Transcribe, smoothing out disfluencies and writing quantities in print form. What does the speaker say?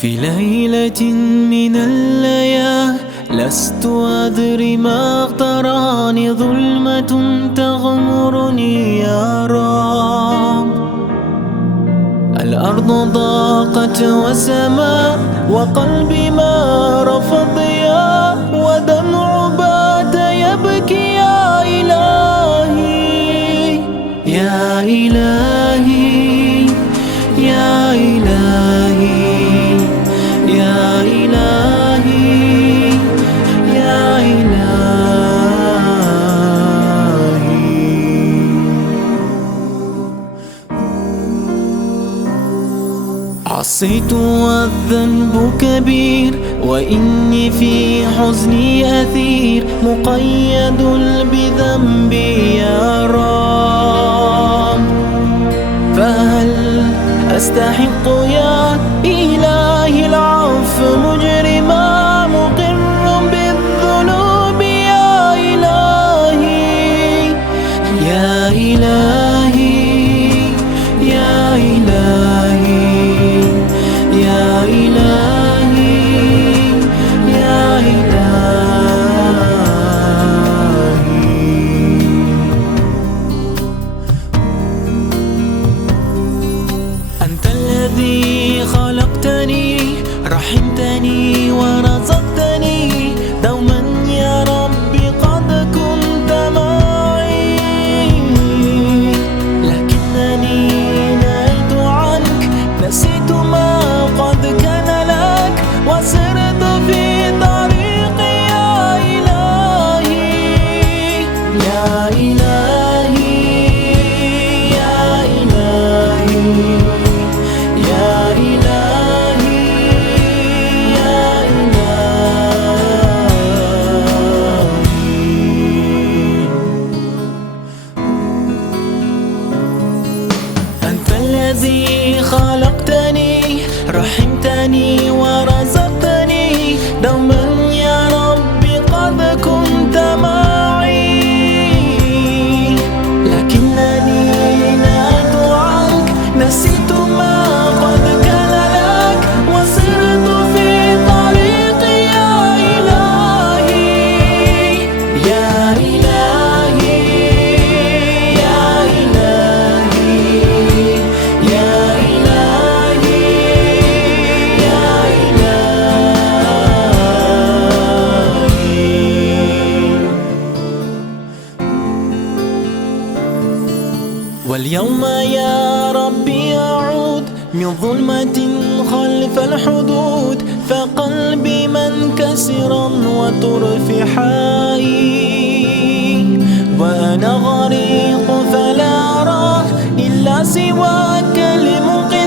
في ليلة من الليالي لست أدري ما اغتراني، ظلمة تغمرني يا رب. الأرض ضاقت والسماء وقلبي ما رفض ضياء، ودمع بات يبكي يا إلهي يا إلهي يا إلهي يا إلهي يا إلهي. عصيت والذنب كبير، وإني في حزني أثير، مقيد بذنبي يا رب. فهل أستحق يا إلهي العفو مجرما، مقر بالذنوب يا إلهي يا إلهي يا إلهي يا إلهي يا إلهي. أنت الذي خلقتني، رحمتني ورزقتني، دوما يا ربي قد كنت معي، لكنني نأيت عنك، نسيت ما قد كان لك، وسرت في طريقي يا إلهي يا إلهي يا إلهي يا إلهي يا إلهي. أنت الذي خلقتني، رحمتني ورزقتني، دوما يا ربي قد كنت معي، لكنني نأيت عنك، نسيت ما قد كان لك، وسرت في طريقي يا إلهي يا إلهي يا إلهي يا إلهي يا إلهي. واليوم يا ربي أعود من ظلمة خلف الحدود، فقلبي منكسرا وطرفي حائي، وأنا غريق فلا أرى إلا سواك لمقيم